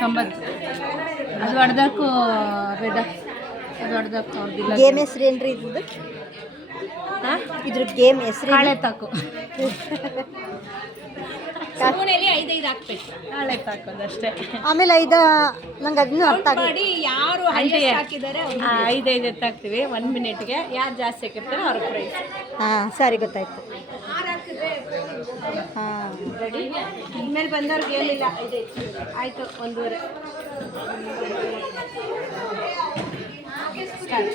ತೊಂಬತ್ತು ಅದು ಹೊಡೆದಕ್ಕೂ ಬೇಡ ಅದು ಹೊಡೆದಕ್ಕೂ ಗೇಮ್ ಹೆಸ್ರು ಏನ್ರಿ ಇದ್ರದ್ದು? ಇದ್ರ ಗೇಮ್ ಹೆಸ್ರು ಕಾಳೆ ತಾಕು ಸ್ಪೂನಲ್ಲಿ 5 ಹಾಕ್ಬೇಕು. ಕಾಳೆ ತಾಕೋದು ಅಷ್ಟೇ. ಆಮೇಲೆ ನಂಗೆ ಅದನ್ನು ಅರ್ಥ ಮಾಡಿ ಯಾರು ಹಾಕಿದ್ದಾರೆ 5 ಎತ್ತಾಕ್ತೀವಿ 1 ಮಿನಿಟ್ಗೆ. ಯಾರು ಜಾಸ್ತಿ ಹಾಕಿರ್ತಾರೆ ಅವ್ರಿಗೆ ಪ್ರೈಸ್. ಹಾಂ ಸರಿ ಗೊತ್ತಾಯ್ತು. ಹಾಂ ರೆಡಿ. ಇನ್ಮೇಲೆ ಬಂದವ್ರಿಗೆ ಏನಿಲ್ಲ. ಆಯಿತು 1:30 ಸ್ಟಾರ್ಟ್.